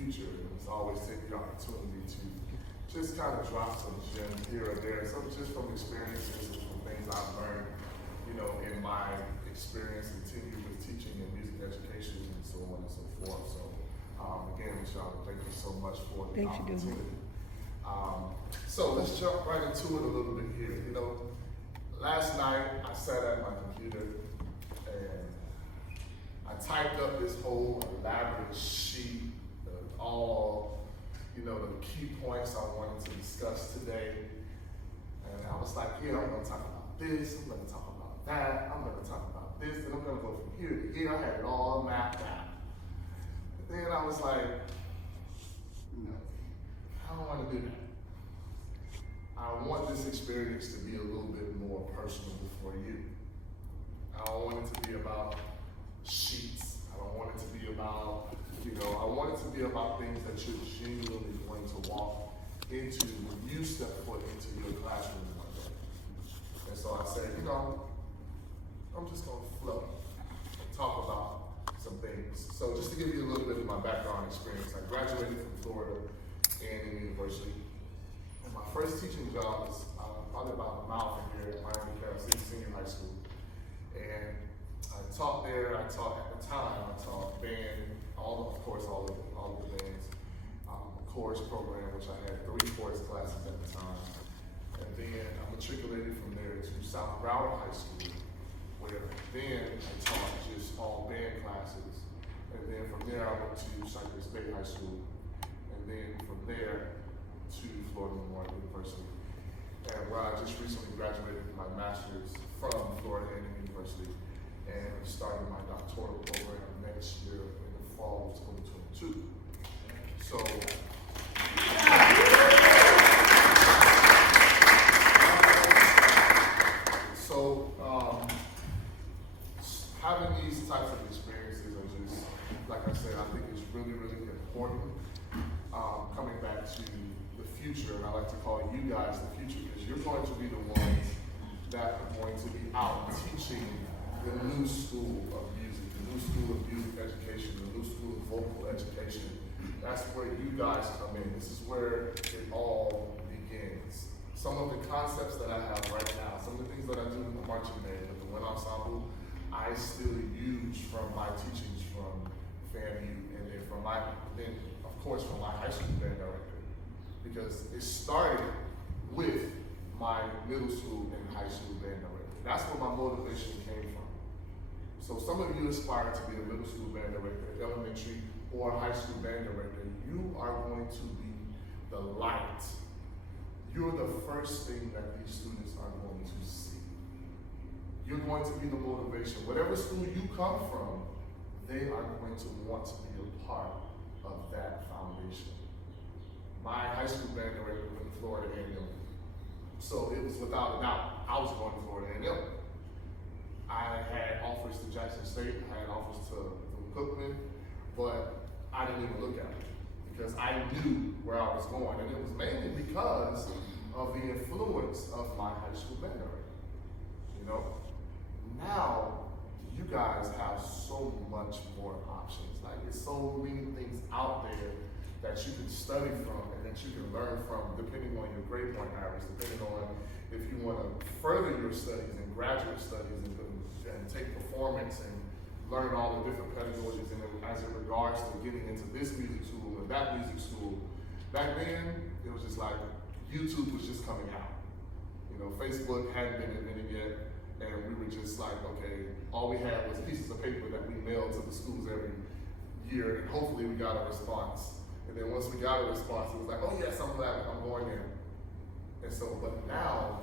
future. And it's always take the opportunity to just kind of drop some gems here or there, some just from experiences and from things I've learned, in my experience and tenure with teaching and music education and so on and so forth. So again, Michelle, thank you so much for the opportunity. So let's jump right into it a little bit here. Last night I sat at my computer and I typed up this whole elaborate sheet of all, the key points I wanted to discuss today. And I was like, I'm going to talk about this, I'm going to talk about that, I'm going to talk about this, and I'm going to go from here to here. I had it all mapped out. And then I was like, I don't want to do that. I want this experience to be a little bit more personal for you. I don't want it to be about sheets. I don't want it to be about, I want it to be about things that you're genuinely going to walk into when you step foot into your classroom one day. And so I said, I'm just going to flow and talk about some things. So just to give you a little bit of my background experience, I graduated from Florida A&M University. And my first teaching job was probably about a mile from here at Miami Carroll City Senior High School. And I taught there. I taught at the time. I taught band, all of the bands, a chorus program, which I had 3 chorus classes at the time. And then I matriculated from there to South Broward High School, where then I taught just all band classes. And then from there I went to Cypress Bay High School. And then from there to Florida Memorial University, and where I just recently graduated with my master's from Florida A&M University, and I'm starting my doctoral program next year in the fall of 2022. So having these types of experiences are just, like I said, I think it's really, really important. Coming back to the future, and I like to call you guys the future, because you're going to be the ones that are going to be out teaching the new school of music, the new school of music education, the new school of vocal education. That's where you guys come in. This is where it all begins. Some of the concepts that I have right now, some of the things that I do in the marching band, with the wind ensemble, I still use from my teachings from FAMU, and then from of course, from my high school band director, because it started with my middle school and high school band director. That's where my motivation came from. So some of you aspire to be a middle school band director, elementary, or high school band director. You are going to be the light. You're the first thing that these students are going to see. You're going to be the motivation. Whatever school you come from, they are going to want to be a part of that foundation. My high school band director went to Florida A&M. So it was without a doubt, I was going to Florida A&M. I had offers to Jackson State, I had offers to Cookman, but I didn't even look at it because I knew where I was going. And it was mainly because of the influence of my high school band director. Now, you guys have so much more options. Like, there's so many things out there that you can study from and that you can learn from, depending on your grade point average, depending on if you want to further your studies and graduate studies and take performance and learn all the different pedagogies and as it regards to getting into this music school and that music school. Back then, it was just like YouTube was just coming out. Facebook hadn't been invented yet. And we were just like, okay, all we had was pieces of paper that we mailed to the schools every year, and hopefully we got a response. And then once we got a response, it was like, oh yes, I'm glad I'm going there. And so, but now,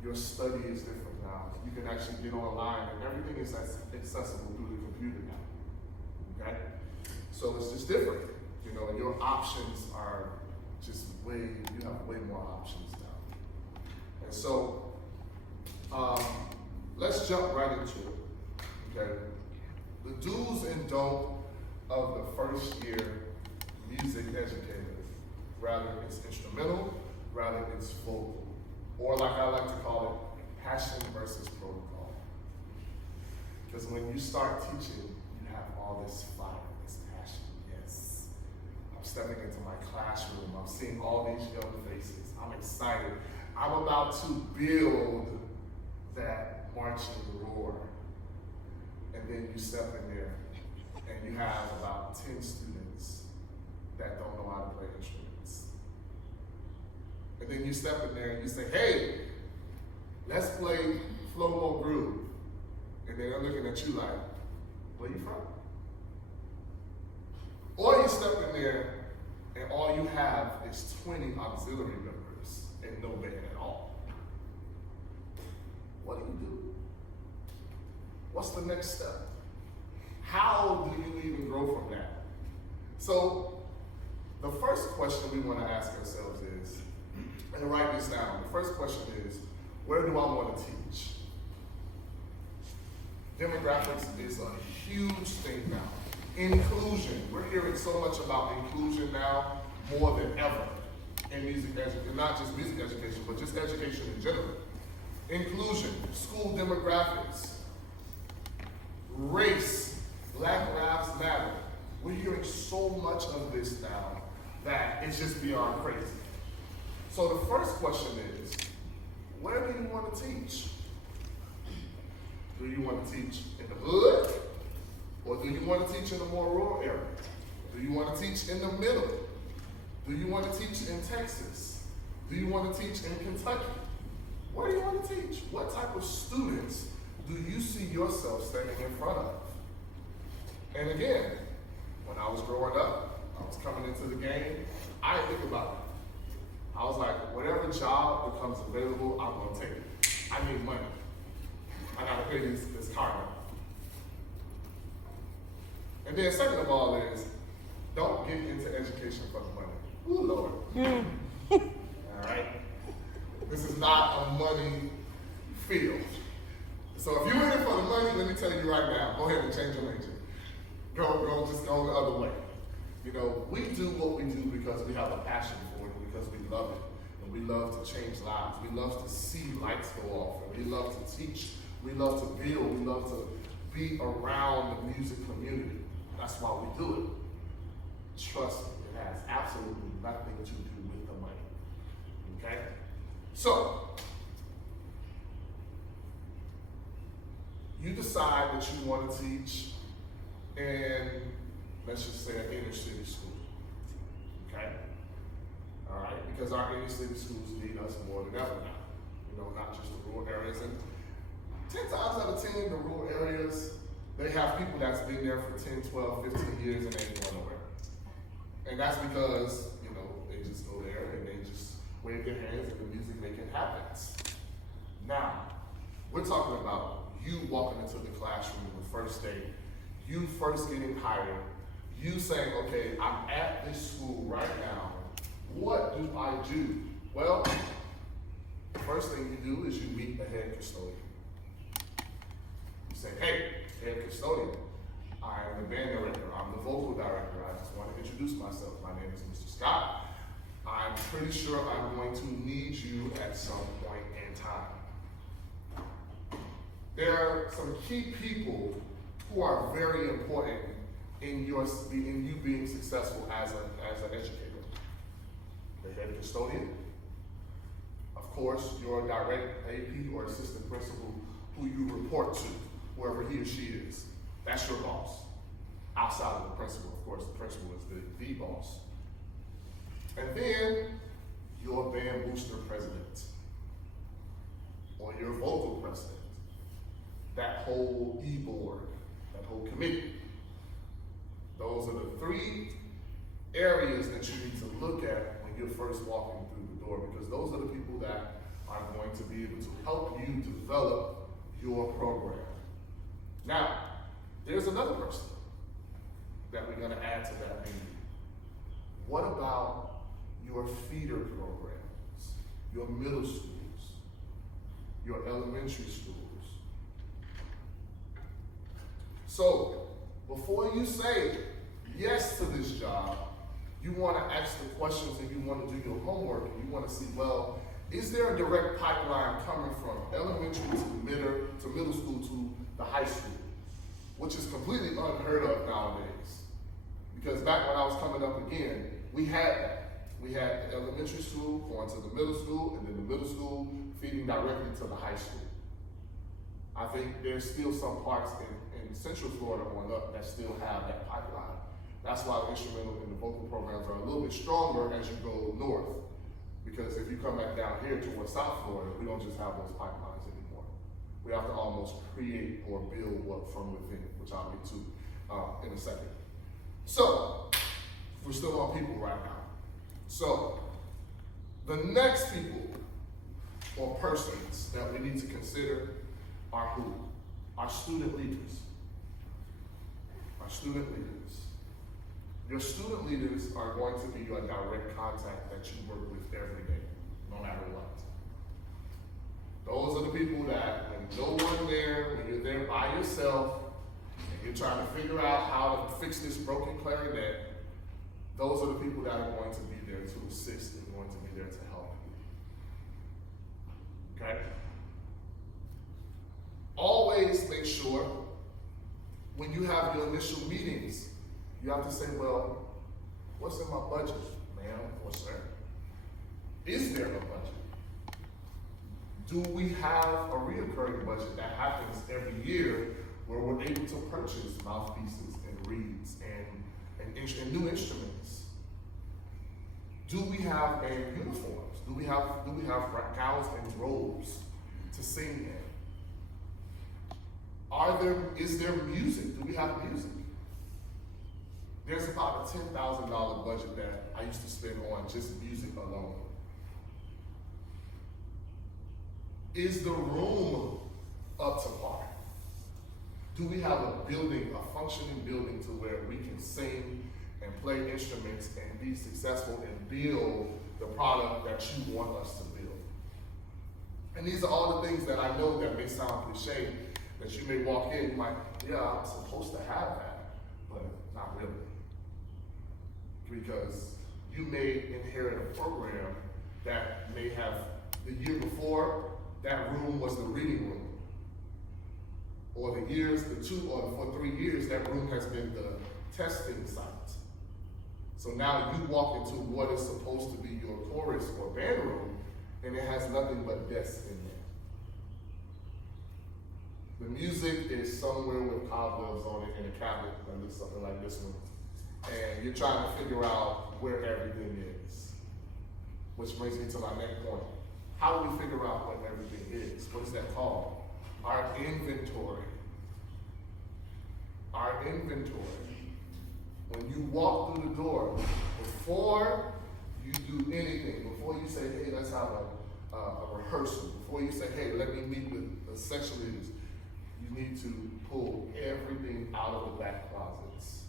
your study is different now. You can actually get online, and everything is accessible through the computer now, okay? So it's just different, and your options are just you have way more options now. And so, let's jump right into it, okay? The do's and don'ts of the first year music educator, rather it's instrumental, rather it's vocal, or like I like to call it, passion versus protocol. Because when you start teaching, you have all this fire, this passion. Yes, I'm stepping stepping into my classroom. I'm seeing all these young faces. I'm excited. I'm about to build that marching roar. And then you step in there and you have about 10 students that don't know how to play instruments. And then you step in there and you say, hey, let's play Flow Mo Groove. And they're looking at you like, where you from? Or you step in there and all you have is 20 auxiliary members and no band at all. What do? What's the next step? How do you even grow from that? So the first question we want to ask ourselves is, and write this down, the first question is, where do I want to teach? Demographics is a huge thing now. Inclusion, we're hearing so much about inclusion now more than ever in music education, not just music education, but just education in general. Inclusion, school demographics, race, Black Lives Matter. We're hearing so much of this now that it's just beyond crazy. So the first question is, where do you want to teach? Do you want to teach in the hood? Or do you want to teach in a more rural area? Do you want to teach in the middle? Do you want to teach in Texas? Do you want to teach in Kentucky? Where do you want to teach? What type of students do you see yourself standing in front of? And again, when I was growing up, I was coming into the game, I didn't think about it. I was like, whatever job becomes available, I'm going to take it. I need money. I got to pay this car note. And then second of all is, don't get into education for the money. Ooh, Lord. All right? This is not a money field. So if you're in it for the money, let me tell you right now, go ahead and change your major. Just go the other way. You know, we do what we do because we have a passion for it, because we love it. And we love to change lives. We love to see lights go off. And we love to teach. We love to build. We love to be around the music community. That's why we do it. Trust me, it has absolutely nothing to do with the money. Okay? So, you decide that you want to teach in, let's just say, an inner city school. Okay? All right? Because our inner city schools need us more than ever now. You know, not just the rural areas. And 10 times out of 10, the rural areas, they have people that's been there for 10, 12, 15 years and they ain't going nowhere. And that's because, you know, they just go there and they just wave their hands and the music making happens. Now, we're talking about you walking into the classroom the first day, you first getting hired, you saying, okay, I'm at this school right now. What do I do? Well, the first thing you do is you meet the head custodian. You say, hey, head custodian, I'm the band director, I'm the vocal director. I just want to introduce myself. My name is Mr. Scott. I'm pretty sure I'm going to need you at some point in time. There are some key people who are very important in you being successful as an educator. The head custodian, of course, your direct AP or assistant principal who you report to, whoever he or she is. That's your boss. Outside of the principal, of course, the principal is the boss. And then your band booster president or your vocal president. That whole e-board, that whole committee. Those are the three areas that you need to look at when you're first walking through the door, because those are the people that are going to be able to help you develop your program. Now, there's another person that we're going to add to that menu. What about your feeder programs, your middle schools, your elementary schools? So, before you say yes to this job, you want to ask the questions and you want to do your homework and you want to see, well, is there a direct pipeline coming from elementary to middle school to the high school, which is completely unheard of nowadays. Because back when I was coming up again, we had that. We had the elementary school going to the middle school, and then the middle school feeding directly to the high school. I think there's still some parts in Central Florida on up that still have that pipeline. That's why the instrumental and the vocal programs are a little bit stronger as you go north. Because if you come back down here towards South Florida, we don't just have those pipelines anymore. We have to almost create or build what from within, which I'll get to in a second. So, we're still on people right now. So, the next people or persons that we need to consider are who? Our student leaders. Our student leaders. Your student leaders are going to be your direct contact that you work with every day, no matter what. Those are the people that when no one there, when you're there by yourself, and you're trying to figure out how to fix this broken clarinet, those are the people that are going to be there to assist and going to be there to help you. Okay? Always make sure when you have your initial meetings, you have to say, well, what's in my budget, ma'am or sir? Is there a budget? Do we have a reoccurring budget that happens every year where we're able to purchase mouthpieces and reeds and new instruments? Do we have uniforms? Do we have gowns and robes to sing in? Is there music? Do we have music? There's about a $10,000 budget that I used to spend on just music alone. Is the room up to par? Do we have a building, a functioning building to where we can sing and play instruments and be successful and build the product that you want us to build? And these are all the things that I know that may sound cliche, that you may walk in, you might, yeah, I'm supposed to have that, but not really. Because you may inherit a program that may have, the year before, that room was the reading room. Or the 3 years, that room has been the testing site. So now you walk into what is supposed to be your chorus or band room, and it has nothing but desks in there. The music is somewhere with cobwebs on it in a cabinet, under something like this one. And you're trying to figure out where everything is. Which brings me to my next point. How do we figure out what everything is? What is that called? Our inventory. Our inventory. When you walk through the door, before you do anything, before you say, hey, let's have a rehearsal, before you say, hey, let me meet with the section leaders, you need to pull everything out of the back closets.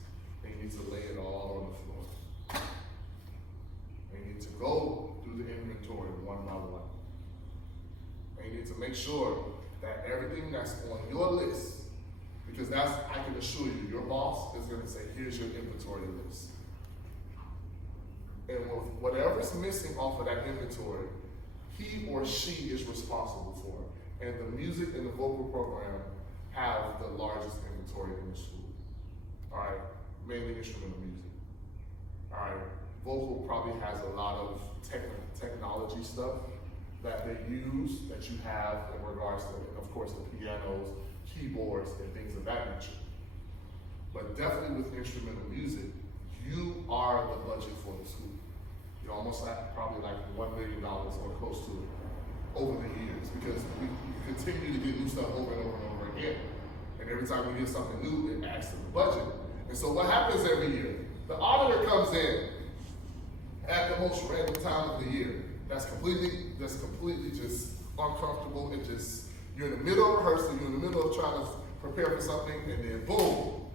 And you need to lay it all on the floor. And you need to go through the inventory one by one. And you need to make sure that everything that's on your list, because that's, I can assure you, your boss is going to say, here's your inventory list. And whatever's missing off of that inventory, he or she is responsible for. And the music and the vocal program have the largest inventory in the school. All right, mainly instrumental music. All right, vocal probably has a lot of technology stuff that they use, that you have in regards to, of course, the pianos, keyboards, and things of that nature. But definitely with instrumental music, you are the budget for the school. You're almost probably like $1 million or close to it over the years, because we continue to get new stuff over and over and over again. And every time we get something new, it adds to the budget. And so what happens every year? The auditor comes in at the most random time of the year. That's completely just uncomfortable, and just, you're in the middle of rehearsal, you're in the middle of trying to prepare for something, and then boom,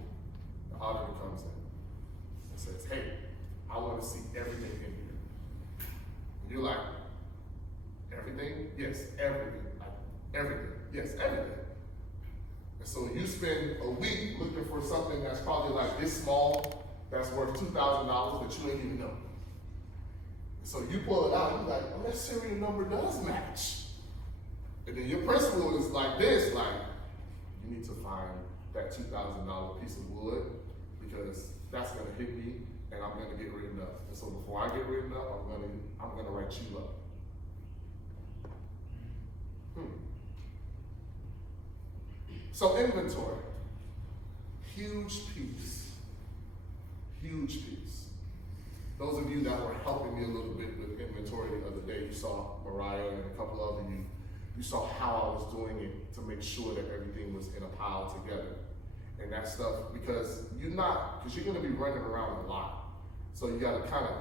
the auditor comes in and says, hey, I want to see everything in here. And you're like, everything? Yes, everything. Like, everything. Yes, everything. And so you spend a week looking for something that's probably like this small, that's worth $2,000 that you ain't even know. So you pull it out, and you're like, oh, that serial number does match. And then your principal is like this, like, you need to find that $2,000 piece of wood, because that's gonna hit me, and I'm gonna get written up. And so before I get written up, I'm gonna write you up. So inventory, huge piece, huge piece. Those of you that were helping me a little bit with inventory the other day, you saw Mariah and a couple other you, you saw how I was doing it to make sure that everything was in a pile together. And that stuff, because you're gonna be running around a lot. So you gotta kind of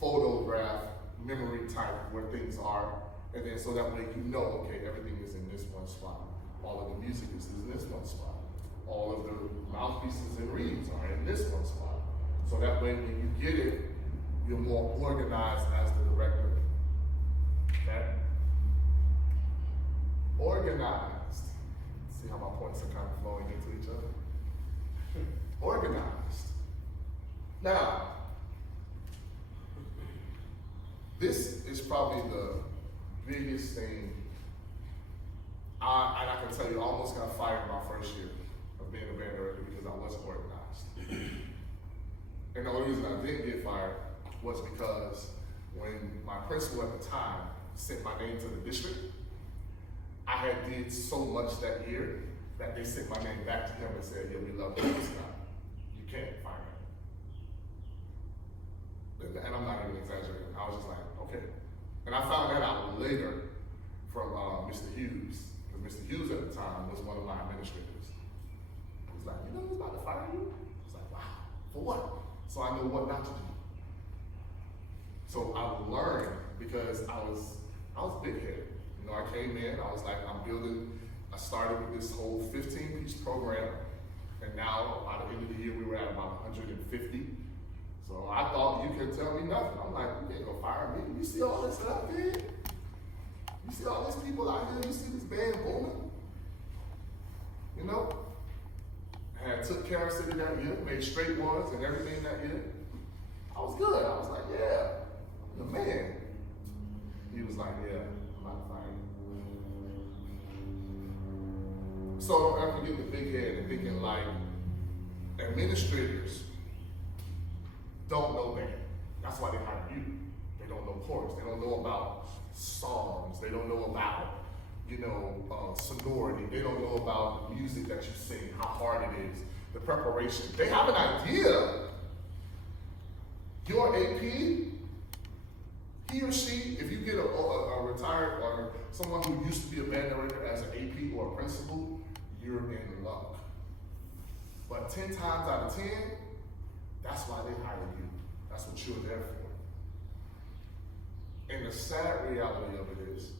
photograph, memory type where things are, and then so that way you know, okay, everything is in this one spot. All of the music is in this one spot. All of the mouthpieces and reeds are in this one spot. So that way when you get it, you're more organized as the director. Okay? Organized. See how my points are kind of flowing into each other? Organized. Now, this is probably the biggest thing. And I can tell you, I almost got fired my first year of being a band director because I wasn't organized. And the only reason I didn't get fired was because when my principal at the time sent my name to the district, I had did so much that year that they sent my name back to him and said, yeah, we love this guy. You can't fire him. And I'm not even exaggerating. I was just like, okay. And I found that out later from Mr. Hughes. Because Mr. Hughes at the time was one of my administrators. He was like, you know who's about to fire you? I was like, wow, for what? So I know what not to do. So I learned because I was big-headed. You know, I came in, I was like, I started with this whole 15-piece program, and now by the end of the year, we were at about 150. So I thought you could tell me nothing. I'm like, you ain't gonna fire me. You see all this stuff, man? You see all these people out here, you see this band booming? You know? I took care of City that year, made straight ones and everything that year. I was good. I was like, yeah, the man. He was like, yeah, I'm not firing you. So don't ever get the big head and thinking like administrators don't know band. That's why they hire you. They don't know chords. They don't know about songs. They don't know about, sonority. They don't know about the music that you sing, how hard it is, the preparation. They have an idea. Your AP, he or she, if you get a retired or someone who used to be a band director as an AP or a principal, you're in luck. But 10 times out of 10, that's why they hire you. That's what you're there for. And the sad reality of it is,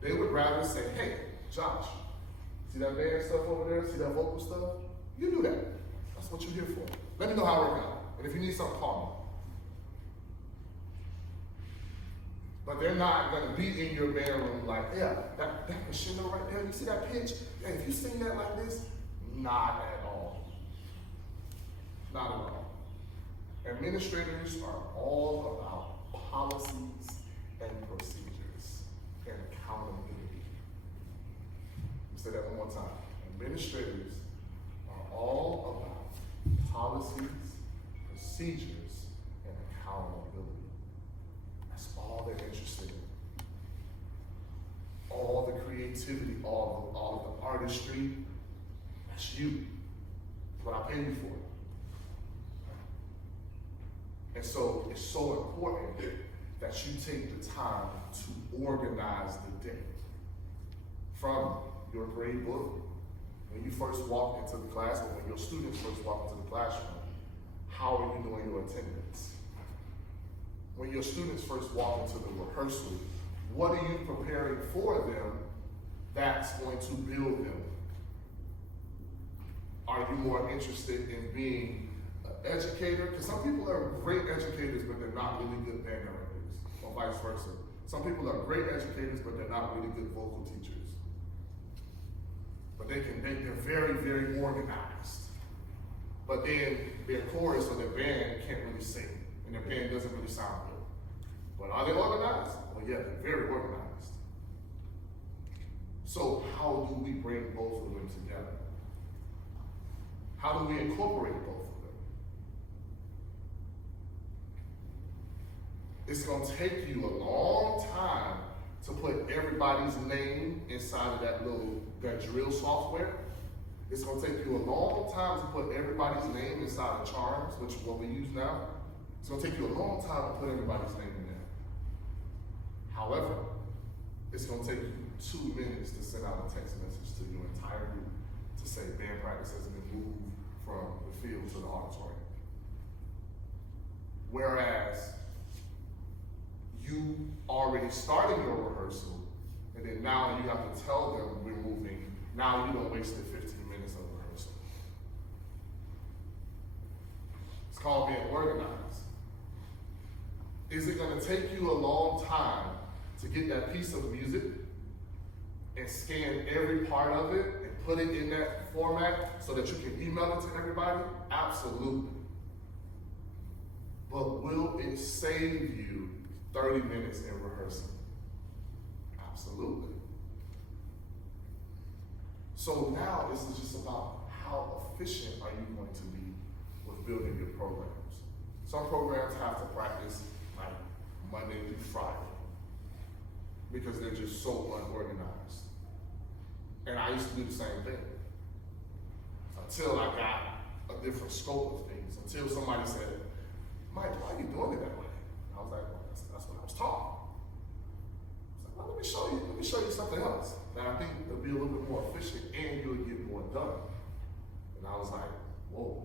they would rather say, hey, Josh, see that band stuff over there? See that vocal stuff? You do that. That's what you're here for. Let me know how it works out. And if you need something, call me. But they're not going to be in your band room like, yeah, that crescendo right there, you see that pitch? Yeah, if you sing that like this, not at all. Not at all. Administrators are all about policies and procedures and accountability. Let me say that one more time. Administrators are all about policies, procedures, and accountability. That's all they're interested in. All the creativity, all of the artistry, that's you. That's what I pay you for. And so it's so important that you take the time to organize the day. From your grade book, when you first walk into the class, or when your students first walk into the classroom, how are you doing your attendance? When your students first walk into the rehearsal, what are you preparing for them that's going to build them? Are you more interested in being an educator? Because some people are great educators, but they're not really good band directors, or vice versa. Some people are great educators, but they're not really good vocal teachers. But they're very, very organized. But then their chorus or their band can't really sing, and their band doesn't really sound good. But are they organized? Well, yeah, they're very organized. So how do we bring both of them together? How do we incorporate both of them? It's gonna take you a long time to put everybody's name inside of that drill software. It's gonna take you a long time to put everybody's name inside of Charms, which is what we use now. It's gonna take you a long time to put everybody's name in there. However, it's gonna take you 2 minutes to send out a text message to your entire group to say band practice has been moved from the field to the auditorium. Whereas you already started your rehearsal, and then now you have to tell them we're moving. Now you don't waste the 15 minutes of rehearsal. It's called being organized. Is it gonna take you a long time to get that piece of music and scan every part of it and put it in that format so that you can email it to everybody? Absolutely. But will it save you 30 minutes in rehearsal? Absolutely. So now this is just about how efficient are you going to be with building your programs. Some programs have to practice like Monday through Friday because they're just so unorganized. And I used to do the same thing until I got a different scope of things, until somebody said, Mike, why are you doing it that way? I was like, well, that's what I was taught. I was like, well, let me show you something else that I think will be a little bit more efficient and you'll get more done. And I was like, whoa.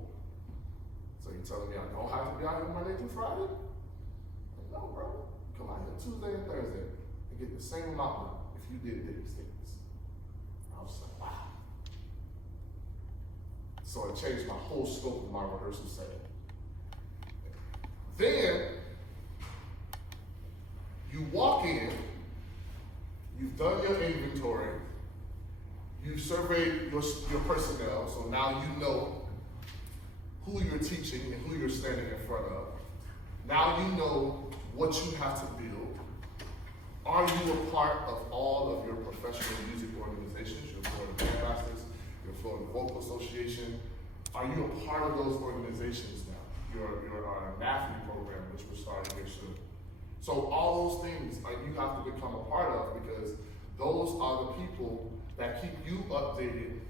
So you're telling me I don't have to be out here Monday through Friday? Like, no, bro. Come out here Tuesday and Thursday and get the same amount if you did these things. I was like, wow. So it changed my whole scope of my rehearsal setting. Then, you walk in, you've done your inventory, you surveyed your personnel, so now you know who you're teaching and who you're standing in front of. Now you know what you have to build. Are you a part of all of your professional music organizations, your Florida Band Masters, your Florida Vocal Association? Are you a part of those organizations now? Your NAFI program, which we're starting here soon. So all those things you have to become a part of because those are the people that keep you updated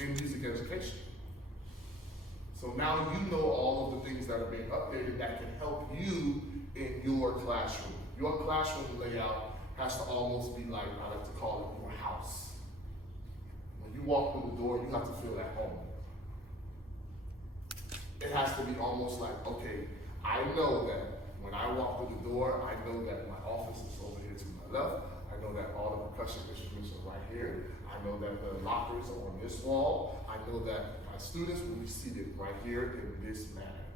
in music education. So now you know all of the things that are being updated that can help you in your classroom. Your classroom layout has to almost be like, I like to call it your house. When you walk through the door, you have to feel at home. It has to be almost like, okay, I know that when I walk through the door, I know that my office is over here to my left. I know that all the percussion instruments are right here. I know that the lockers are on this wall. I know that my students will be seated right here in this manner.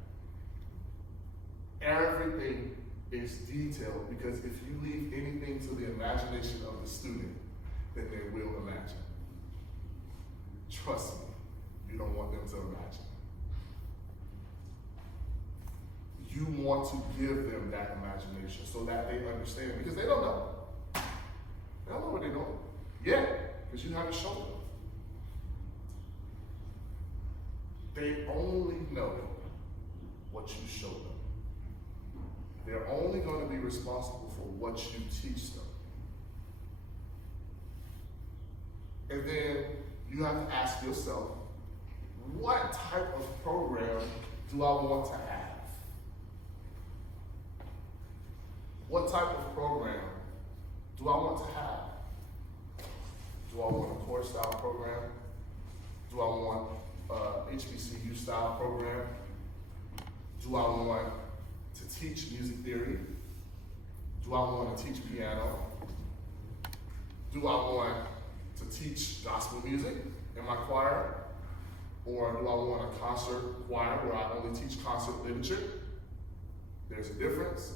Everything is detailed because if you leave anything to the imagination of the student, then they will imagine. Trust me, you don't want them to imagine. You want to give them that imagination so that they understand, because they don't know. They don't know what they're doing yet, because you haven't shown them. They only know what you show them. They're only going to be responsible for what you teach them. And then you have to ask yourself, what type of program do I want to have? What type of program do I want to have? Do I want a core style program? Do I want a HBCU style program? Do I want to teach music theory? Do I want to teach piano? Do I want to teach gospel music in my choir? Or do I want a concert choir where I only teach concert literature? There's a difference.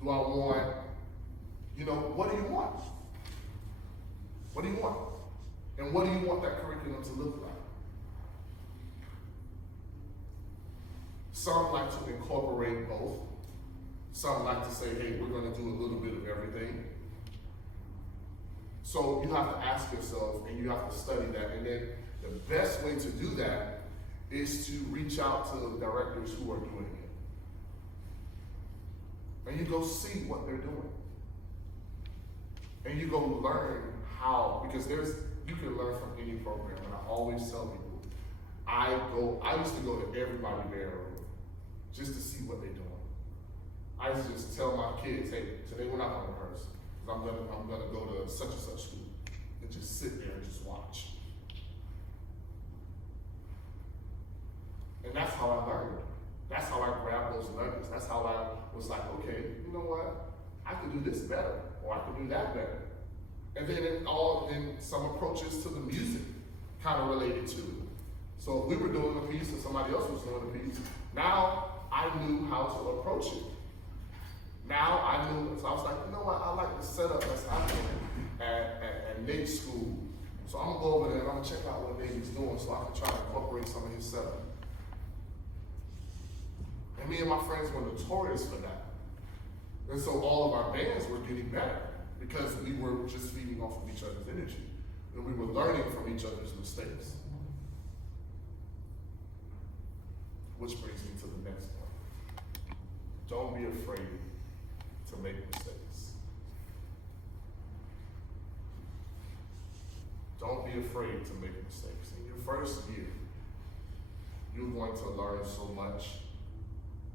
Do I want, what do you want? What do you want? And what do you want that curriculum to look like? Some like to incorporate both. Some like to say, hey, we're going to do a little bit of everything. So you have to ask yourself and you have to study that. And then the best way to do that is to reach out to the directors who are doing it. and you go see what they're doing. And you go learn how, because you can learn from any program, and I always tell people, I used to go to everybody there just to see what they're doing. I used to just tell my kids, hey, today we're not gonna rehearse. I'm gonna go to such and such school and just sit there and just watch. And that's how I learned. That's how I grabbed those nuggets. That's how I was like, okay, you know what? I could do this better, or I could do that better. And then some approaches to the music kind of related to it. So if we were doing a piece and somebody else was doing a piece, now I knew how to approach it. Now I knew, so I was like, you know what, I like the setup that's happening at Nate's school. So I'm gonna go over there and I'm gonna check out what Nate is doing so I can try to incorporate some of his setup. And me and my friends were notorious for that. And so all of our bands were getting better because we were just feeding off of each other's energy. And we were learning from each other's mistakes. Which brings me to the next point. Don't be afraid to make mistakes. Don't be afraid to make mistakes. In your first year, you're going to learn so much.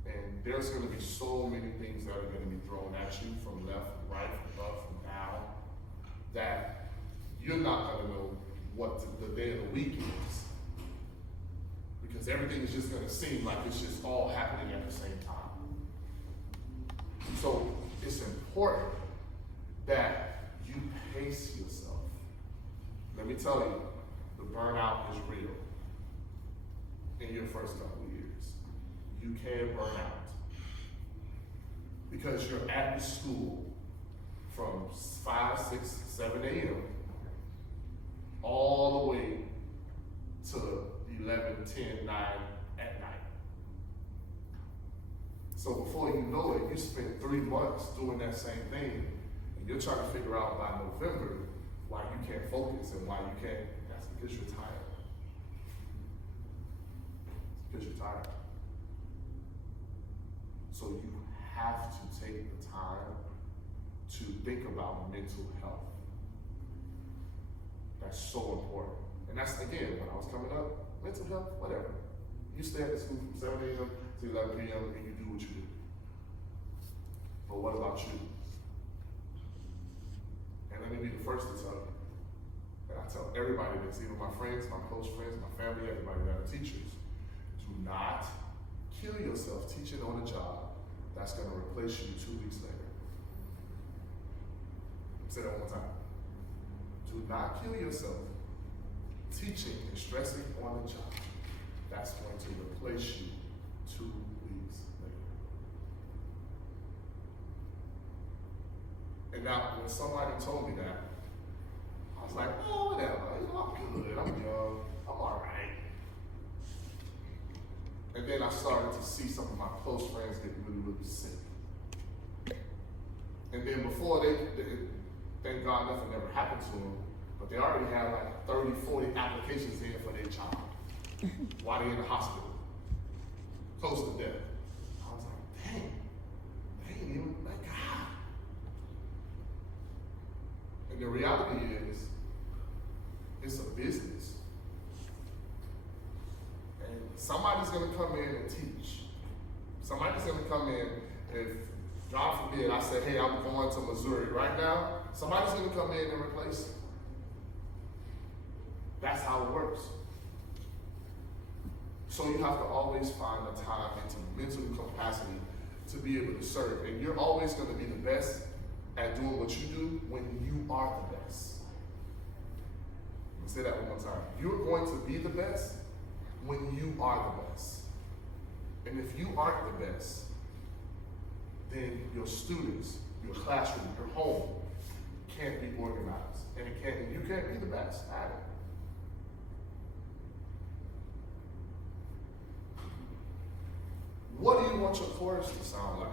And there's going to be so many things that are going to be thrown at you from left, right, from up, from down, that you're not going to know what the day of the week is. Because everything is just going to seem like it's just all happening at the same time. So it's important that you pace yourself. Let me tell you, the burnout is real in your first couple of years. You can burn out because you're at the school from 5, 6, 7 a.m. all the way to 11, 10, 9 at night. So before you know it, you spend 3 months doing that same thing, and you're trying to figure out by November why you can't focus and why you can't. That's because you're tired. It's because you're tired. So you have to take the time to think about mental health. That's so important. And that's, again, when I was coming up, mental health, whatever. You stay at the school from 7 a.m. to 11 p.m. and you do what you do. But what about you? And let me be the first to tell you, and I tell everybody this, even my friends, my close friends, my family, everybody that are teachers, do not kill yourself teaching on a job that's going to replace you 2 weeks later. Say that one more time. Do not kill yourself teaching and stressing on a job that's going to replace you 2 weeks later. And now, when somebody told me that, I was like, oh, whatever. You know, I'm good. I'm young. I'm all right. And then I started to see some of my close friends get really, really sick. And then before they thank God nothing ever happened to them, but they already had like 30, 40 applications in for their child while they're in the hospital, close to death. I was like, dang, they ain't even, my God. And the reality is, it's a business. And somebody's going to come in and teach. Somebody's going to come in, if God forbid, I said, hey, I'm going to Missouri right now, somebody's going to come in and replace it. That's how it works. So you have to always find the time and mental capacity to be able to serve. And you're always going to be the best at doing what you do when you are the best. Let me say that one more time. You're going to be the best when you are the best. And if you aren't the best, then your students, your classroom, your home can't be organized. And you can't be the best at it. What do you want your chorus to sound like?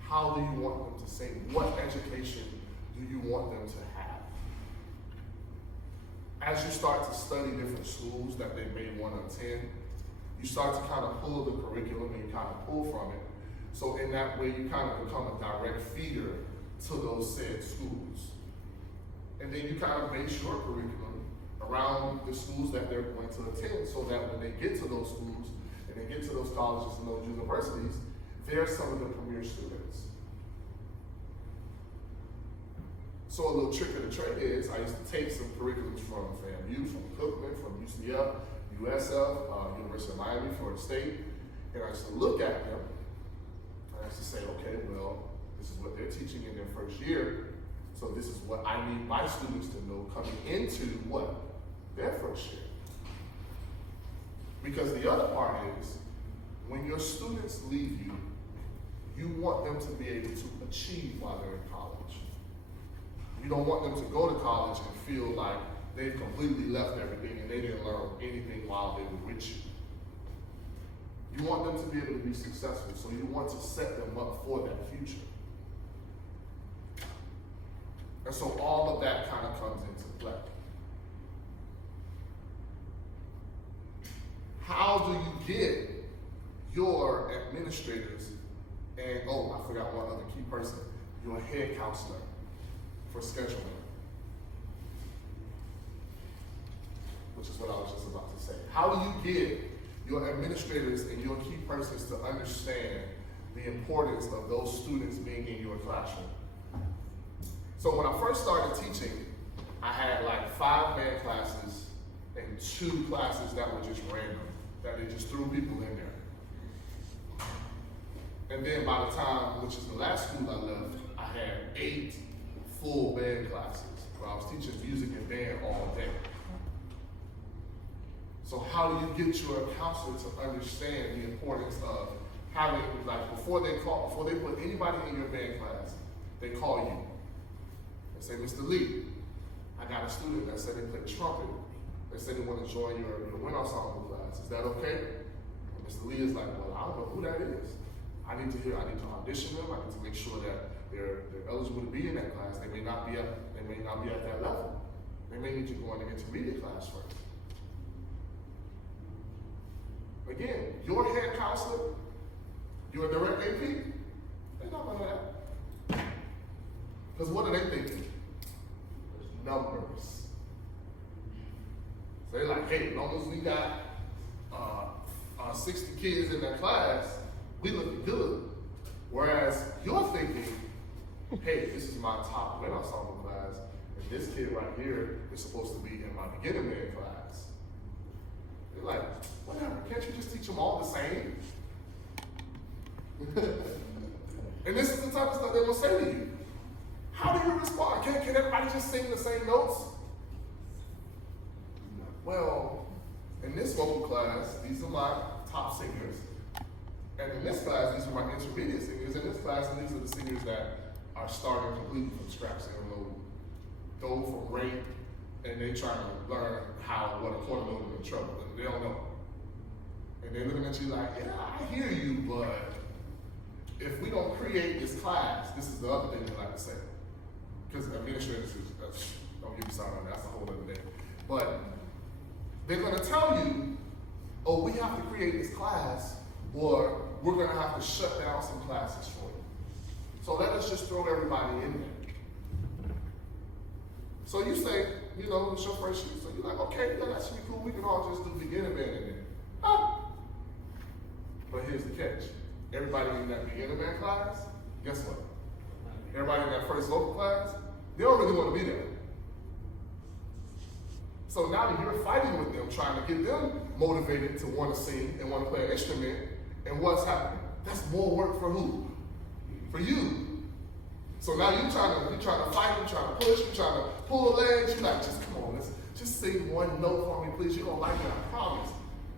How do you want them to sing? What education do you want them to have? As you start to study different schools that they may want to attend, you start to kind of pull the curriculum and you kind of pull from it So in that way, you kind of become a direct feeder to those said schools. And then you kind of base your curriculum around the schools that they're going to attend, so that when they get to those schools and they get to those colleges and those universities, they're some of the premier students. So a little trick of the trade is I used to take some curriculums from FAMU, from Cookman, from UCF, USF, University of Miami, Florida State, and I used to look at them and I used to say, okay, well, this is what they're teaching in their first year, so this is what I need my students to know coming into what? Their first year. Because the other part is, when your students leave you, you want them to be able to achieve while they're in college. You don't want them to go to college and feel like they've completely left everything and they didn't learn anything while they were with you. You want them to be able to be successful, so you want to set them up for that future. And so all of that kind of comes into play. How do you get your administrators and, oh, I forgot one other key person, your head counselor for scheduling, which is what I was just about to say. How do you get your administrators and your key persons to understand the importance of those students being in your classroom? So when I first started teaching, I had like 5 band classes and 2 classes that were just random, that they just threw people in there. And then by the time, which is the last school I left, I had 8 full band classes where I was teaching music and band all day. So how do you get your counselor to understand the importance of having, like, before they put anybody in your band class, they call you and say, Mr. Lee, I got a student that said they play trumpet. They said they want to join your wind ensemble class. Is that okay? And Mr. Lee is like, well, I don't know who that is. I need to audition them. I need to make sure that they're eligible to be in that class. They may not be at that level. They may need to go in the intermediate class first. Again, your head counselor, your direct AP, they're not gonna have that. Because what are they thinking? Numbers. So they're like, hey, as long as we got 60 kids in that class, we looking good. Whereas you're thinking, hey, this is my top wind ensemble class, and this kid right here is supposed to be in my beginner band class. They're like, whatever, can't you just teach them all the same? And this is the type of stuff they will say to you. How do you respond? Can everybody just sing the same notes? Well, in this vocal class, these are my top singers. And in this class, these are my intermediate singers. In this class, these are the singers that are starting completely from scratch. They don't know do from re, and they trying to learn what a quarter note is in trouble. And they don't know. And they're looking at you like, yeah, I hear you, but if we don't create this class, this is the other thing they like to say. Because administrators, don't get me started on that, that's a whole other day. But they're going to tell you, oh, we have to create this class, or we're going to have to shut down some classes for you. So let us just throw everybody in there. So you say, it's your first year. So you're like, okay, yeah, that should be cool. We can all just do beginner band in there. Ah. But here's the catch. Everybody in that beginner band class, guess what? Everybody in that first vocal class, they don't really want to be there. So now you're fighting with them, trying to get them motivated to want to sing and want to play an instrument. And what's happening? That's more work for who? For you. So now you're trying to fight, you're trying to push, you're trying to pull legs. You're like, just come on, let's just sing one note for me, please. You're gonna like it, I promise.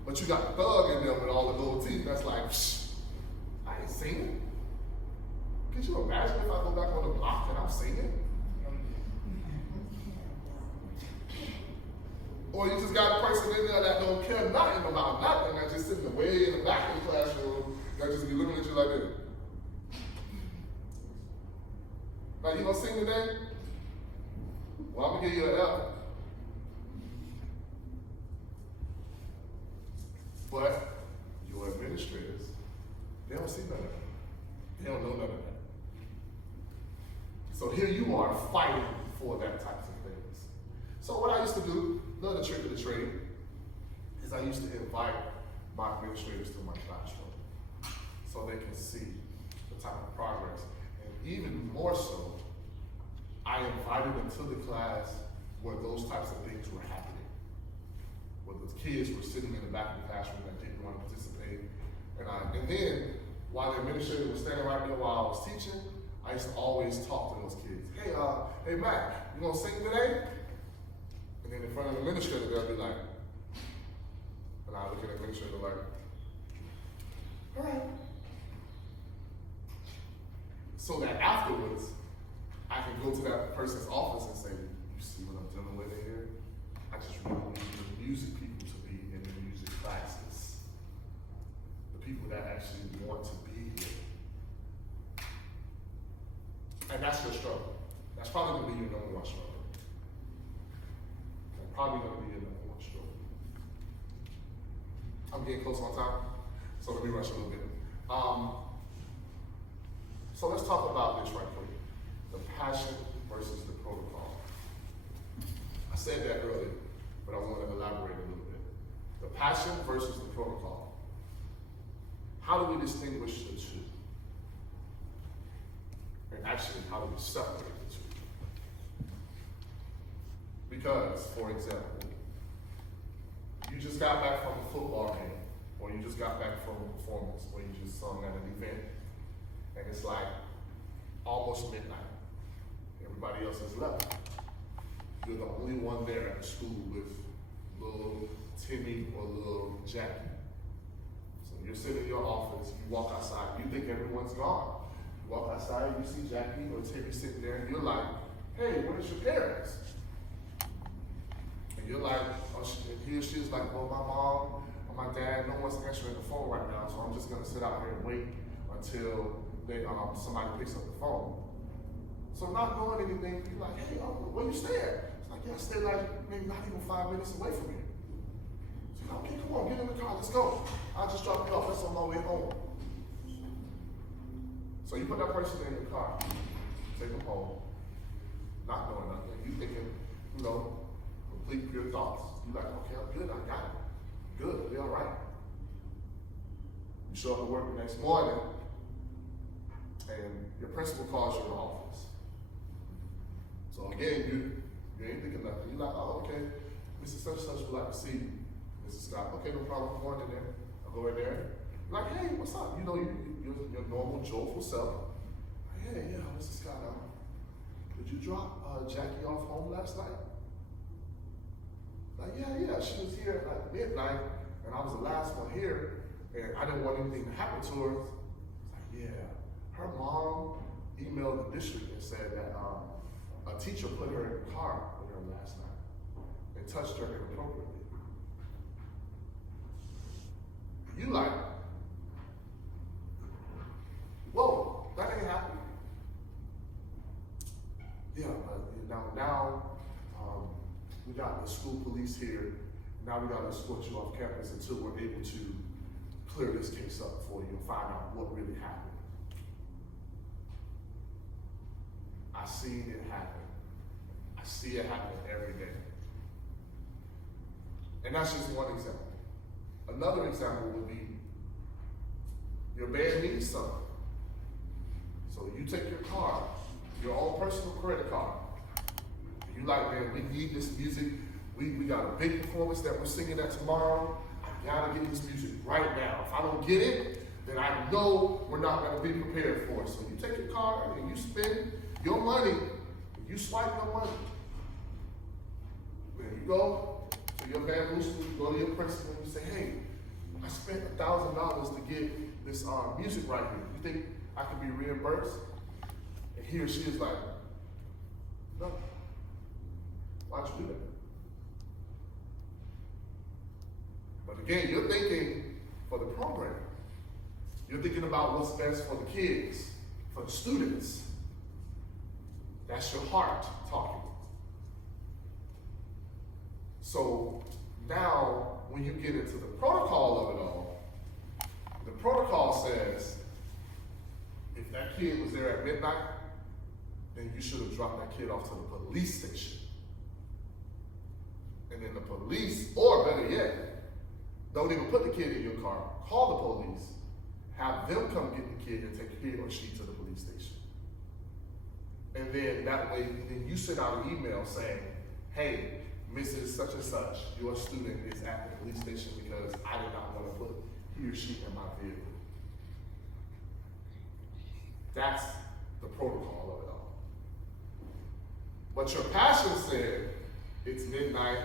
But you got the thug in there with all the gold teeth. That's like, I ain't singing. Could you imagine if I go back on the block and I'm singing? Or you just got a person in there that don't care nothing about nothing, that just sitting way in the back of the classroom, that just be looking at you like this. Now, you gonna sing today? Well, I'm gonna give you an F. But your administrators, they don't see none of it. They don't know none of that. So here you are fighting for that types of things. So what I used to do, another trick of the trade, is I used to invite my administrators to my classroom so they can see the type of progress. And even more so, I invited them to the class where those types of things were happening. Where the kids were sitting in the back of the classroom that didn't want to participate. And then, while the administrator was standing right there while I was teaching, I used to always talk to those kids. Hey Matt, you gonna sing today? And then in front of the administrator, they'll be like, and I look at the administrator like, all right. So that afterwards, I can go to that person's office and say, you see what I'm dealing with here? I just really need the music people to be in the music classes. The people that actually want to be here. And that's your struggle. That's probably gonna be your number one struggle. That's probably gonna be your number one struggle. I'm getting close on time, so let me rush a little bit. So let's talk about this right quick. The passion versus the protocol. I said that earlier, but I want to elaborate a little bit. The passion versus the protocol. How do we distinguish the two? And actually, how do we separate the two? Because, for example, you just got back from a football game, or you just got back from a performance, or you just sung at an event, and it's like almost midnight. Everybody else has left. You're the only one there at the school with little Timmy or little Jackie. So you're sitting in your office, you walk outside, you think everyone's gone. You walk outside, you see Jackie or Timmy sitting there, and you're like, hey, where's your parents? And you're like, oh, and he or she is like, well, my mom or my dad, no one's answering the phone right now, so I'm just gonna sit out here and wait until somebody picks up the phone. So not knowing anything, you're like, hey, where you stay at? It's like, yeah, I stay like maybe not even 5 minutes away from here. So okay, come on, get in the car, let's go. I'll just drop you off, that's on my way home. So you put that person in the car, take them home, not knowing nothing. You thinking, complete pure thoughts. You're like, okay, I'm good, I got it. Good, be all right. You show up to work the next morning, and your principal calls you in the office. So again, you ain't thinking nothing. You're like, oh, okay, Mrs. Such Such would like to see you. Mrs. Scott, okay, no problem, I'm going in there. I'll go in there. You're like, hey, what's up? You're your normal, joyful self. Like, hey, yeah, Mrs. Scott, did you drop Jackie off home last night? Like, yeah, she was here at like midnight, and I was the last one here, and I didn't want anything to happen to her. It's like, yeah. Her mom emailed the district and said that a teacher put her in the car with her last night and touched her inappropriately. You like, whoa, that ain't happening. Yeah, but now we got the school police here. Now we got to escort you off campus until we're able to clear this case up for you and find out what really happened. I've seen it happen. I see it happen every day. And that's just one example. Another example would be your band needs something. So you take your card, your own personal credit card. You like, man, we need this music. We got a big performance that we're singing at tomorrow. I gotta get this music right now. If I don't get it, then I know we're not gonna be prepared for it. So you take your card and you spend your money, you swipe your money. Then you go to your bamboo school, you go to your principal, and you say, hey, I spent $1,000 to get this music right here. You think I can be reimbursed? And he or she is like, no. Why'd you do that? But again, you're thinking for the program. You're thinking about what's best for the kids, for the students. That's your heart talking. So now, when you get into the protocol of it all, the protocol says, if that kid was there at midnight, then you should have dropped that kid off to the police station. And then the police, or better yet, don't even put the kid in your car. Call the police. Have them come get the kid and take he or she to the police station. And then that way, then you send out an email saying, hey, Mrs. Such and Such, your student is at the police station because I did not want to put he or she in my vehicle. That's the protocol of it all. But your passion said, it's midnight,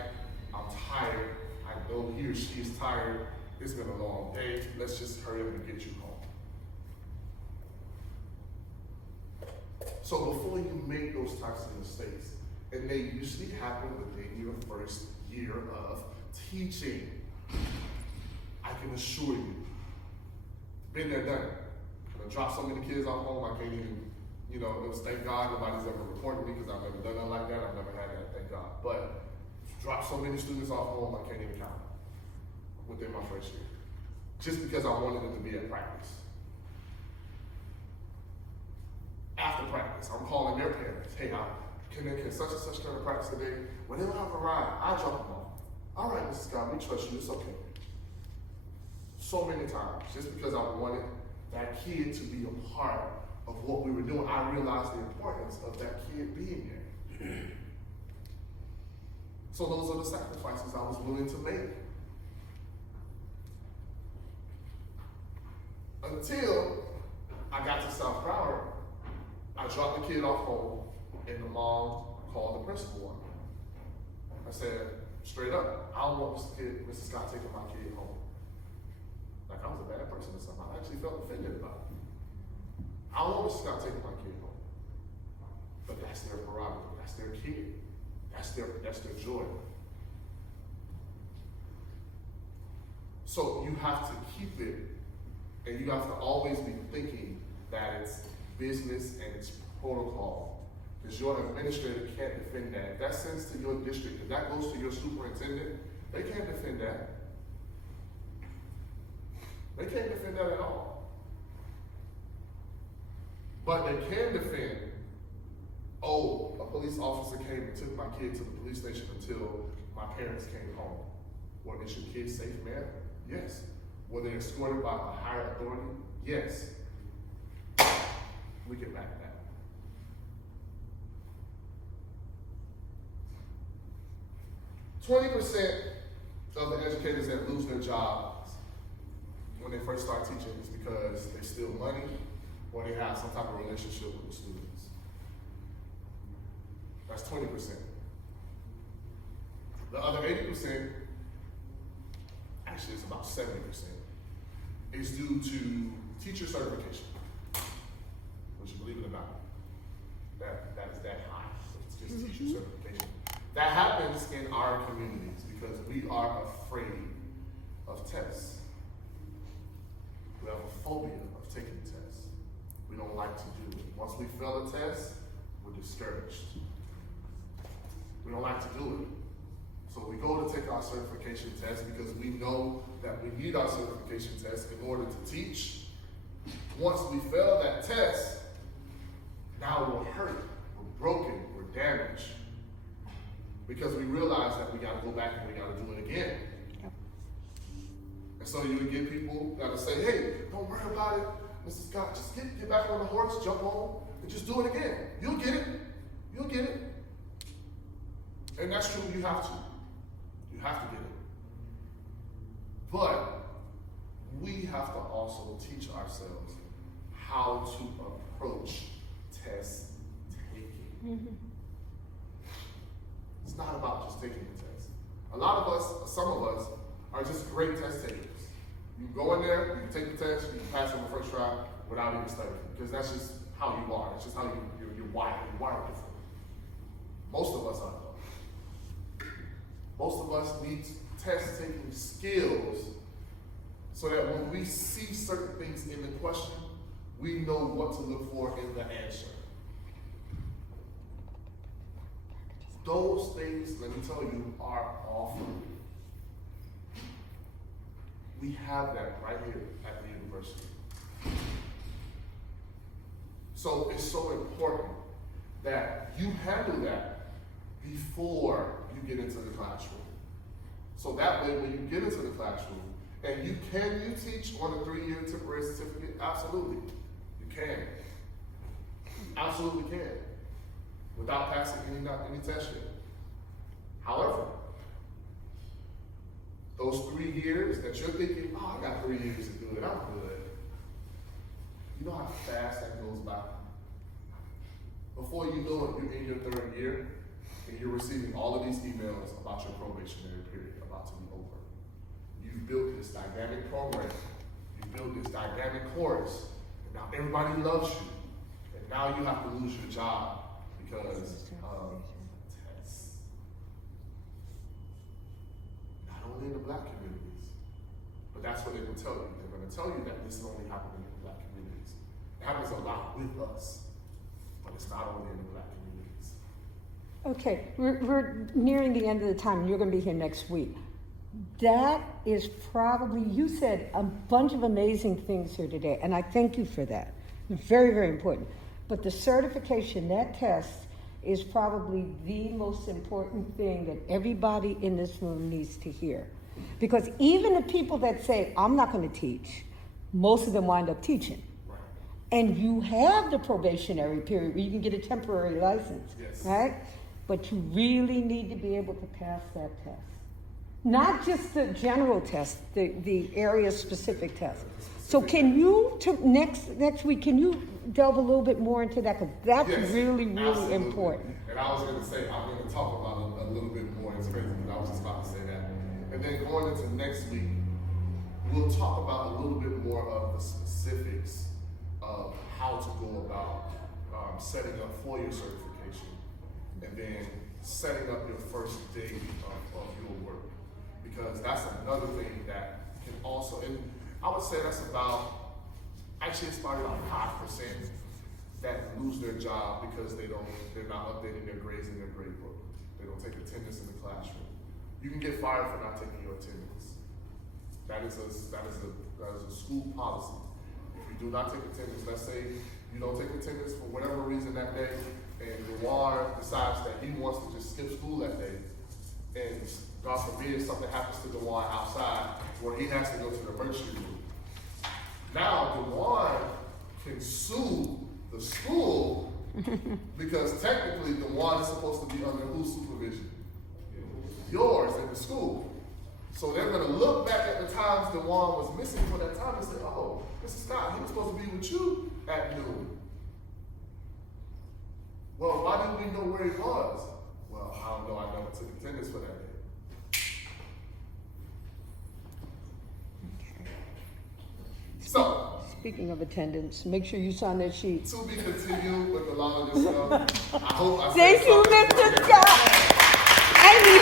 I'm tired, I know he or she is tired, it's been a long day, let's just hurry up and get you home. So before you make those types of mistakes, and they usually happen within your first year of teaching, I can assure you, been there, done it. I dropped so many kids off home, I can't even, it was thank God nobody's ever reported me because I've never done nothing like that. I've never had that, thank God. But dropped so many students off home, I can't even count within my first year. Just because I wanted them to be at practice. After practice, I'm calling their parents. Hey, can such and such come to practice today? Well, they don't have a ride. I'll drop them off. All right, Mrs. Scott, we trust you. It's okay. So many times, just because I wanted that kid to be a part of what we were doing, I realized the importance of that kid being there. So those are the sacrifices I was willing to make. Until I got to South Broward, I dropped the kid off home, and the mom called the principal on me. I said, straight up, I don't want Mrs. Scott taking my kid home. Like I was a bad person or something. I actually felt offended about it. I don't want Mrs. Scott taking my kid home. But that's their prerogative. That's their kid. That's their joy. So you have to keep it, and you have to always be thinking that it's business and it's protocol. Because your administrator can't defend that. If that sends to your district, if that goes to your superintendent, they can't defend that. They can't defend that at all. But they can defend, a police officer came and took my kid to the police station until my parents came home. Well, is your kid safe, ma'am? Yes. Were they escorted by a higher authority? Yes. We can back that. %20 of the educators that lose their jobs when they first start teaching is because they steal money or they have some type of relationship with the students. That's 20%. The other 80%, actually it's about 70%, is due to teacher certification. Which, believe it or not, that is that high. It's just teacher certification. That happens in our communities because we are afraid of tests. We have a phobia of taking tests. We don't like to do it. Once we fail a test, we're discouraged. We don't like to do it. So we go to take our certification test because we know that we need our certification test in order to teach. Once we fail that test, now we're hurt, we're broken, we're damaged. Because we realize that we gotta go back and we gotta do it again. Yep. And so you would get people that'll say, hey, don't worry about it, Mrs. Scott, just get back on the horse, jump on, and just do it again. You'll get it. You'll get it. And that's true, you have to. You have to get it. But we have to also teach ourselves how to approach test taking. It's not about just taking the test. A lot of us, some of us, are just great test takers. You go in there, you take the test, you pass on the first try without even studying. Because that's just how you are. It's just how you're wired. You're wired different. Most of us are though. Most of us need test taking skills so that when we see certain things in the question, we know what to look for in the answer. Those things, let me tell you, are awful. We have that right here at the university. So it's so important that you handle that before you get into the classroom. So that way, when you get into the classroom, and you teach on a 3-year temporary certificate? Absolutely, you can. Absolutely can, without passing any test yet. However, those 3 years that you're thinking, oh, I got 3 years to do it, I'm good. You know how fast that goes by? Before you know it, you're in your 3rd year, and you're receiving all of these emails about your probationary period about to be over. You've built this dynamic program, you've built this dynamic course, and now everybody loves you. And now you have to lose your job because of tests. Not only in the Black communities, but that's what they will tell you. They're going to tell you that this is only happening in the Black communities. It happens a lot with us, but it's not only in the Black communities. Okay, we're nearing the end of the time, and you're going to be here next week. That is probably, you said a bunch of amazing things here today, and I thank you for that. Very, very important. But the certification, that test, is probably the most important thing that everybody in this room needs to hear. Because even the people that say, I'm not going to teach, most of them wind up teaching. Right. And you have the probationary period where you can get a temporary license, yes. Right? But you really need to be able to pass that test. Not just the general test, the area-specific test. So can you, next week, can you delve a little bit more into that? Because that's really, really absolutely. Important. And I was going to say, I'm going to talk about it a little bit more. It's crazy, but I was just about to say that. And then going into next week, we'll talk about a little bit more of the specifics of how to go about setting up for your certification, and then setting up your first day of your work. Because that's another thing that can also, and I would say that's about, actually it's probably about 5% that lose their job because they're not updating their grades in their grade book. They don't take attendance in the classroom. You can get fired for not taking your attendance. That is a school policy. If you do not take attendance, let's say you don't take attendance for whatever reason that day, and Dewar decides that he wants to just skip school that day, and God forbid something happens to Dewar outside where he has to go to the emergency room. Now Dewar can sue the school because technically Dewar is supposed to be under whose supervision? Yours in the school. So they're going to look back at the times Dewar was missing for that time and say, oh, Mr. Scott, he was supposed to be with you at noon. Well, why didn't we know where he was? Well, I don't know. I never took attendance for that day. Okay. So, speaking of attendance, make sure you sign that sheet. To be continued with a lot of this stuff. I hope I Thank you, Mr. Scott. I need